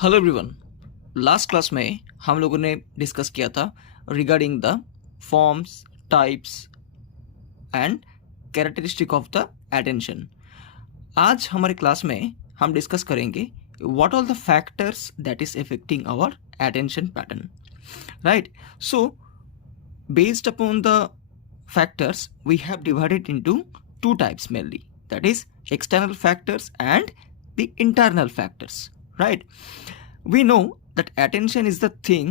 Hello everyone. Last class में हम लोगों ने डिस्कस किया था regarding the forms, types and characteristic of the attention. आज हमारे क्लास में हम डिस्कस करेंगे what are the factors that is affecting our attention pattern, right? So based upon the factors we have divided into two types mainly, that is external factors and the internal factors, right? We know that attention is the thing,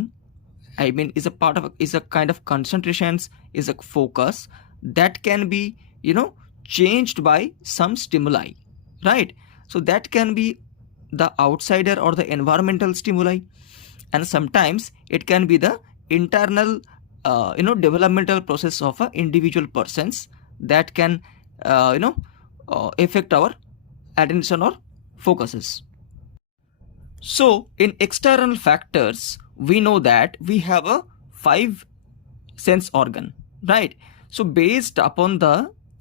is a part of, is a kind of concentrations, is a focus that can be changed by some stimuli, right? So that can be the outsider or the environmental stimuli, and sometimes it can be the internal developmental process of a individual persons that can affect our attention or focuses. So in external factors we know that we have a 5 sense organ, right? So based upon the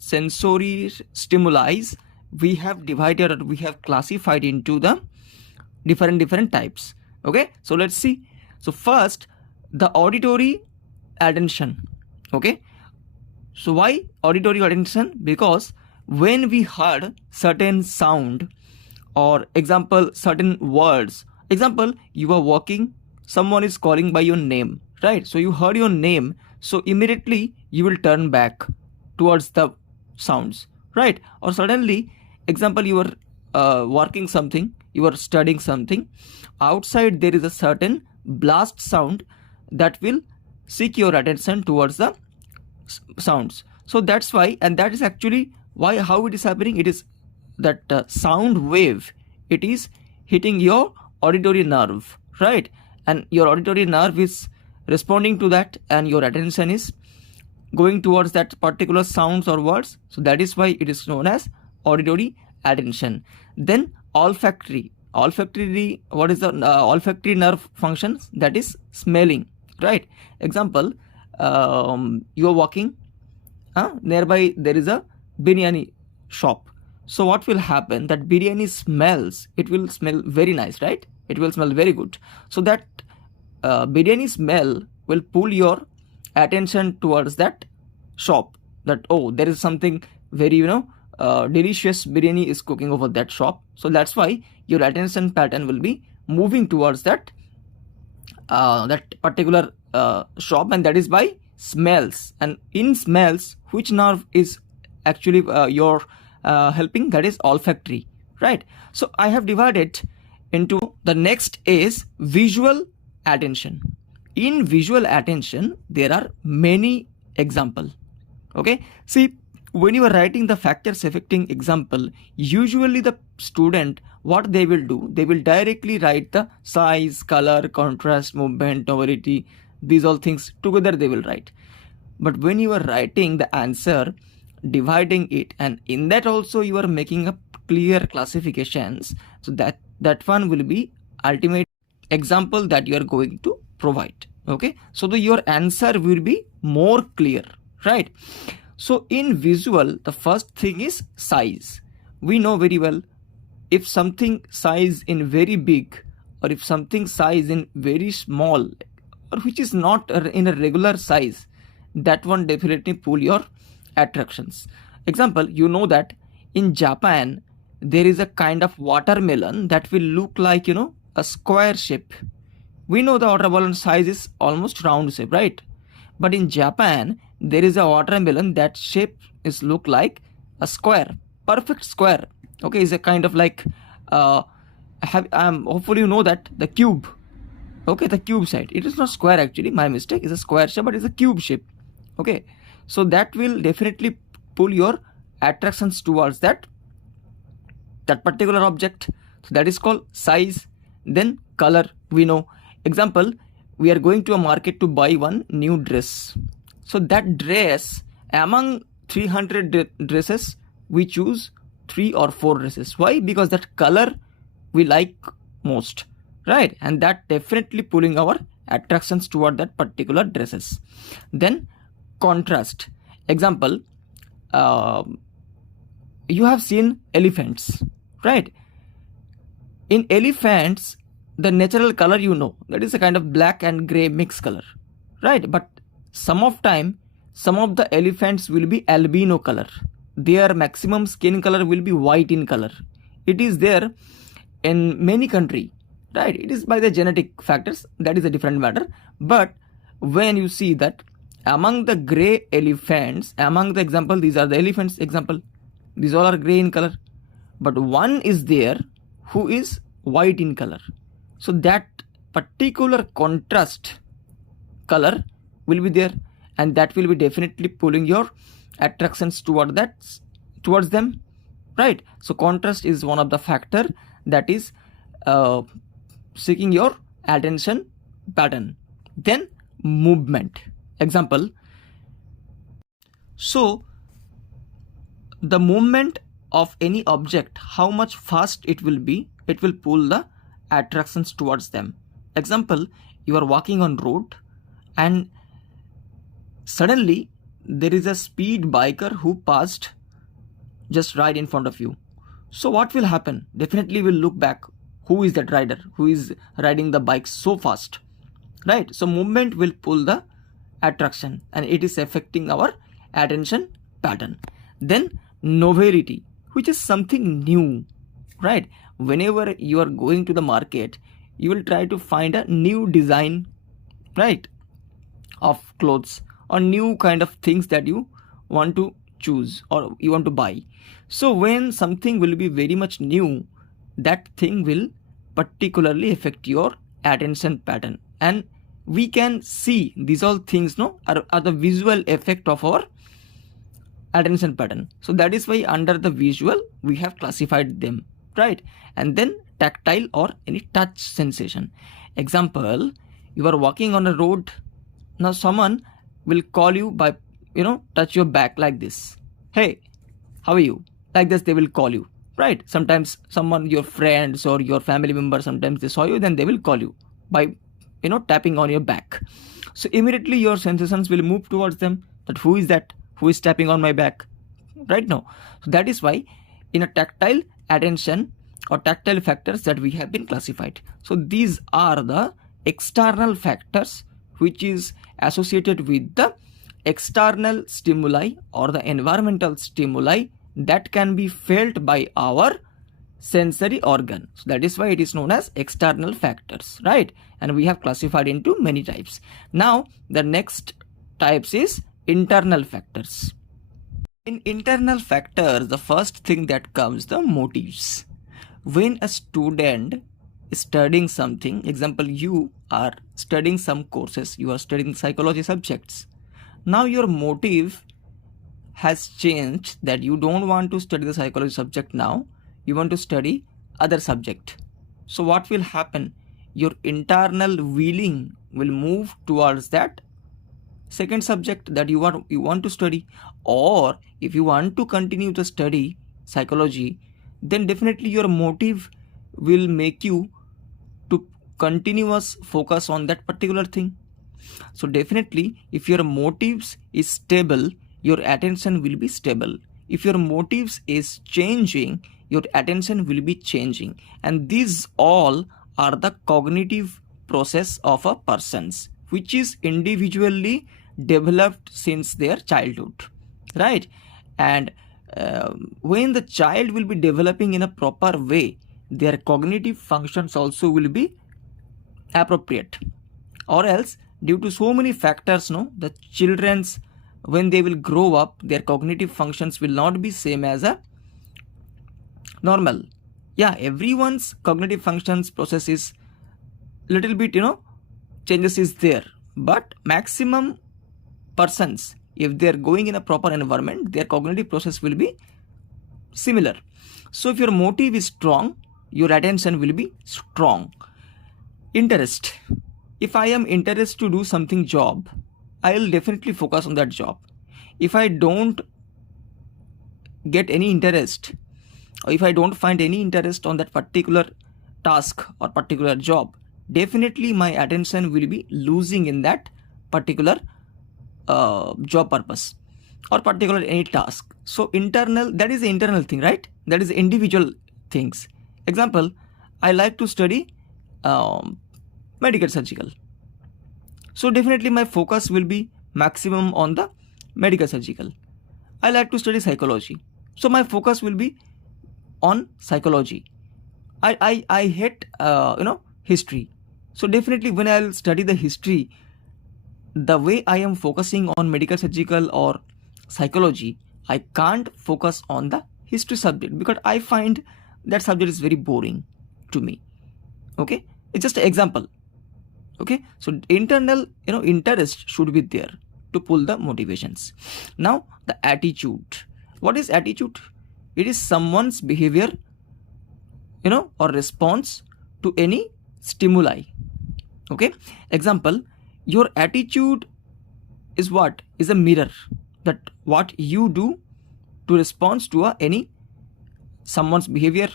sensory stimuli we have divided, or we have classified into the different types. Okay, so let's see. So first, the auditory attention. Okay, so why auditory attention? Because when we heard certain sound, or example certain words, example you are walking, someone is calling by your name, right? So you heard your name, so immediately you will turn back towards the sounds, right? Or suddenly, example you are working something, you are studying something, outside there is a certain blast sound that will seek your attention towards the sounds. So that's why, and that is actually why, how it is happening. It is that sound wave, it is hitting your auditory nerve, right? And your auditory nerve is responding to that, and your attention is going towards that particular sounds or words. So that is why it is known as auditory attention. Then olfactory, what is the olfactory nerve functions? That is smelling, right? Example, you are walking, nearby there is a biryani shop. So what will happen, that biryani smells, it will smell very nice, right? It will smell very good. So that biryani smell will pull your attention towards that shop, that oh, there is something very delicious biryani is cooking over that shop. So that's why your attention pattern will be moving towards that particular shop, and that is by smells. And in smells, which nerve is actually your helping? That is olfactory, right? So I have divided into, the next is visual attention. In visual attention there are many example. Okay, see, when you are writing the factors affecting example, usually the student, what they will do, they will directly write the size, color, contrast, movement, novelty, these all things together they will write. But when you are writing the answer, dividing it, and in that also you are making up clear classifications, so that one will be ultimate example that you are going to provide. Okay, so your answer will be more clear, right? So in visual, the first thing is size. We know very well, if something size in very big, or if something size in very small, or which is not in a regular size, that one definitely pull your attractions. Example, you know that in Japan there is a kind of watermelon that will look like a square shape. We know the watermelon size is almost round shape, right? But in Japan there is a watermelon that shape is look like a square, perfect square. Okay, is a kind of like hopefully you know that the cube. Okay, the cube side, it is not square actually, my mistake, is a square shape, but it's a cube shape. Okay, so that will definitely pull your attractions towards that particular object. So that is called size. Then color, we know, example, we are going to a market to buy one new dress. So that dress, among 300 dresses, we choose 3 or 4 dresses. Why? Because that color we like most, right? And that definitely pulling our attractions toward that particular dresses. Then contrast, example, you have seen elephants, right? In elephants, the natural color, that is a kind of black and gray mixed color, right? But some of the elephants will be albino color. Their maximum skin color will be white in color. It is there in many country, right? It is by the genetic factors, that is a different matter. But when you see that among the gray elephants, among the example, these are the elephants example, these all are gray in color, but one is there who is white in color. So that particular contrast color will be there, and that will be definitely pulling your attractions towards them, right? So contrast is one of the factor that is seeking your attention pattern. Then movement example. So the movement of any object, how much fast it will be, it will pull the attractions towards them. Example, you are walking on road and suddenly there is a speed biker who passed just right in front of you. So what will happen? Definitely will look back, who is that rider who is riding the bike so fast, right? So movement will pull the attraction and it is affecting our attention pattern. Then novelty, which is something new, right? Whenever you are going to the market, you will try to find a new design, right, of clothes or new kind of things that you want to choose or you want to buy. So when something will be very much new, that thing will particularly affect your attention pattern, and we can see these all things are the visual effect of our attention pattern. So that is why under the visual we have classified them, right? And then tactile or any touch sensation. Example, you are walking on a road, now someone will call you by touch your back like this, hey, how are you, like this they will call you, right? Sometimes someone, your friends or your family member, sometimes they saw you, then they will call you by tapping on your back. So immediately your sensations will move towards them, that who is that who is tapping on my back right now. So that is why in a tactile attention or tactile factors that we have been classified. So these are the external factors which is associated with the external stimuli or the environmental stimuli that can be felt by our sensory organ. So that is why it is known as external factors, right? And we have classified into many types. Now the next types is internal factors. In internal factors, the first thing that comes the motives. When a student is studying something, example, you are studying some courses, you are studying psychology subjects. Now your motive has changed, that you don't want to study the psychology subject now, you want to study other subject. So what will happen? Your internal willing will move towards that second subject that you want to study. Or if you want to continue to study psychology, then definitely your motive will make you to continuous focus on that particular thing. So definitely if your motives is stable, your attention will be stable. If your motives is changing, your attention will be changing. And these all are the cognitive process of a person's, which is individually developed since their childhood, right? And when the child will be developing in a proper way, their cognitive functions also will be appropriate. Or else, due to so many factors, the children's, when they will grow up, their cognitive functions will not be same as a normal. Yeah, everyone's cognitive functions process is little bit changes is there, but maximum persons, if they are going in a proper environment, their cognitive process will be similar. So if your motive is strong, your attention will be strong. Interest. If I am interested to do something job, I will definitely focus on that job. If I don't get any interest, or if I don't find any interest on that particular task or particular job, definitely my attention will be losing in that particular job purpose or particular any task. So internal, that is the internal thing, right? That is individual things. Example, I like to study medical surgical. So definitely my focus will be maximum on the medical surgical. I like to study psychology, so my focus will be on psychology. I hate history, so definitely when I'll study the history, the way I am focusing on medical surgical or psychology, I can't focus on the history subject because I find that subject is very boring to me. Okay, it's just an example. Okay, so internal interest should be there to pull the motivations. Now the attitude. What is attitude? It is someone's behavior or response to any stimuli. Okay, example, your attitude is what is a mirror, that what you do to respond to any someone's behavior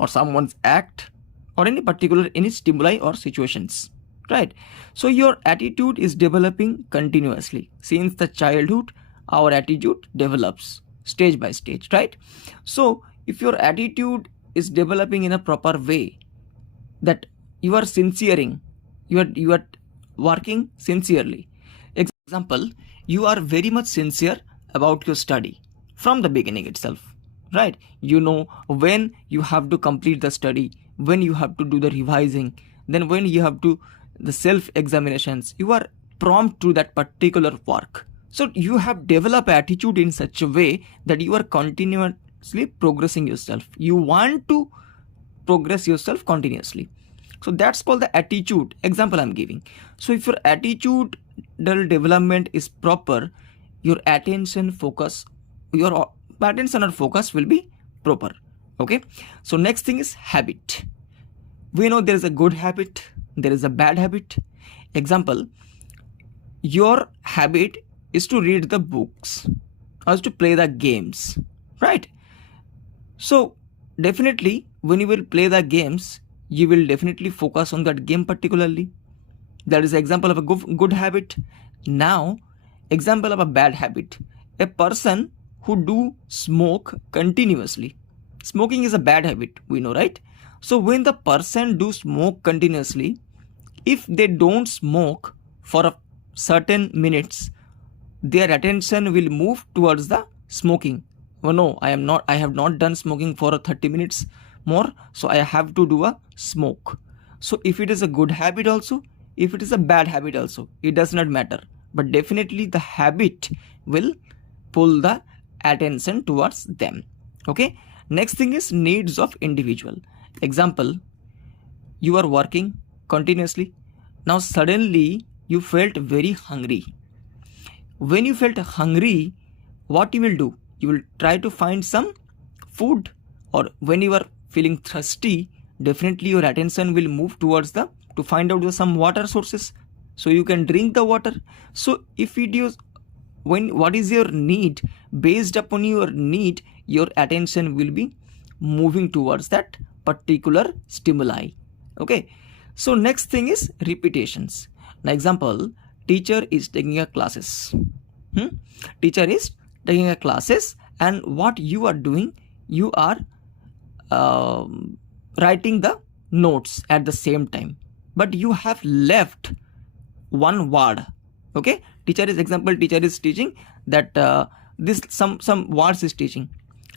or someone's act or any particular any stimuli or situations, right? So your attitude is developing continuously. Since the childhood, our attitude develops stage by stage, right? So if your attitude is developing in a proper way, that you are sincering, you are working sincerely. Example, you are very much sincere about your study from the beginning itself, right? You know when you have to complete the study, when you have to do the revising, then when you have to the self examinations, you are prompt to that particular work. So you have developed attitude in such a way that you are continuously progressing yourself. You want to progress yourself continuously. So that's called the attitude example I'm giving. So if your attitude development is proper, your attention or focus will be proper. Okay, so next thing is habit. We know there is a good habit, there is a bad habit. Example, your habit is to read the books or is to play the games, right? So definitely when you will play the games, you will definitely focus on that game particularly. That is an example of a good habit. Now example of a bad habit, a person who do smoke continuously. Smoking is a bad habit, we know, right? So when the person do smoke continuously, if they don't smoke for a certain minutes, their attention will move towards the smoking. Oh no, I have not done smoking for 30 minutes more, so I have to do a smoke. So if it is a good habit also, if it is a bad habit also, it does not matter, but definitely the habit will pull the attention towards them. Okay, next thing is needs of individual. Example, you are working continuously, now suddenly you felt very hungry. When you felt hungry, what you will do? You will try to find some food. Or when you are feeling thirsty, definitely your attention will move towards to find out some water sources, so you can drink the water. So if it is what is your need, based upon your need, your attention will be moving towards that particular stimuli. Okay, so next thing is repetitions. Now example, teacher is taking a classes. Teacher is taking a classes, and what you are doing, you are writing the notes at the same time, but you have left one word. Okay, teacher is teaching that this some words is teaching,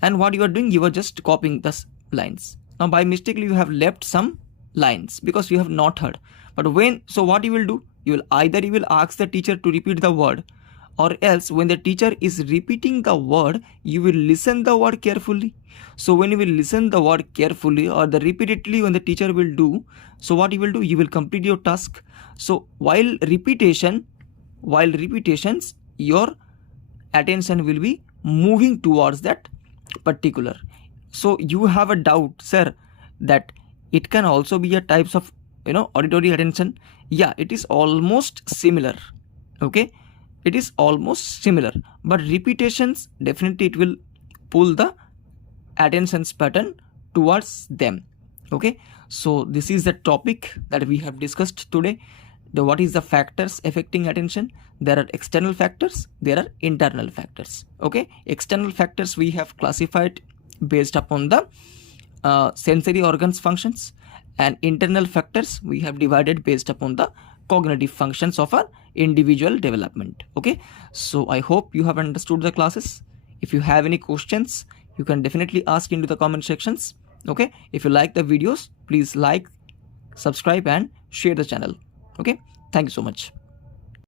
and what you are doing, you are just copying the lines. Now by mistake you have left some lines because you have not heard. But so what you will do, you will ask the teacher to repeat the word, or else when the teacher is repeating the word, you will listen the word carefully. So when you will listen the word carefully or the repeatedly when the teacher will do, so what you will do, you will complete your task. So while repetitions, your attention will be moving towards that particular. So you have a doubt, sir, that it can also be a types of auditory attention. Yeah, it is almost similar. Okay, it is almost similar, but repetitions definitely it will pull the attention pattern towards them. Okay, so this is the topic that we have discussed today. What is the factors affecting attention? There are external factors, there are internal factors. Okay, external factors we have classified based upon the sensory organs functions, and internal factors we have divided based upon the cognitive functions of our individual development. Okay, so I hope you have understood the classes. If you have any questions, you can definitely ask into the comment sections. Okay, if you like the videos, please like, subscribe and share the channel. Okay, thank you so much.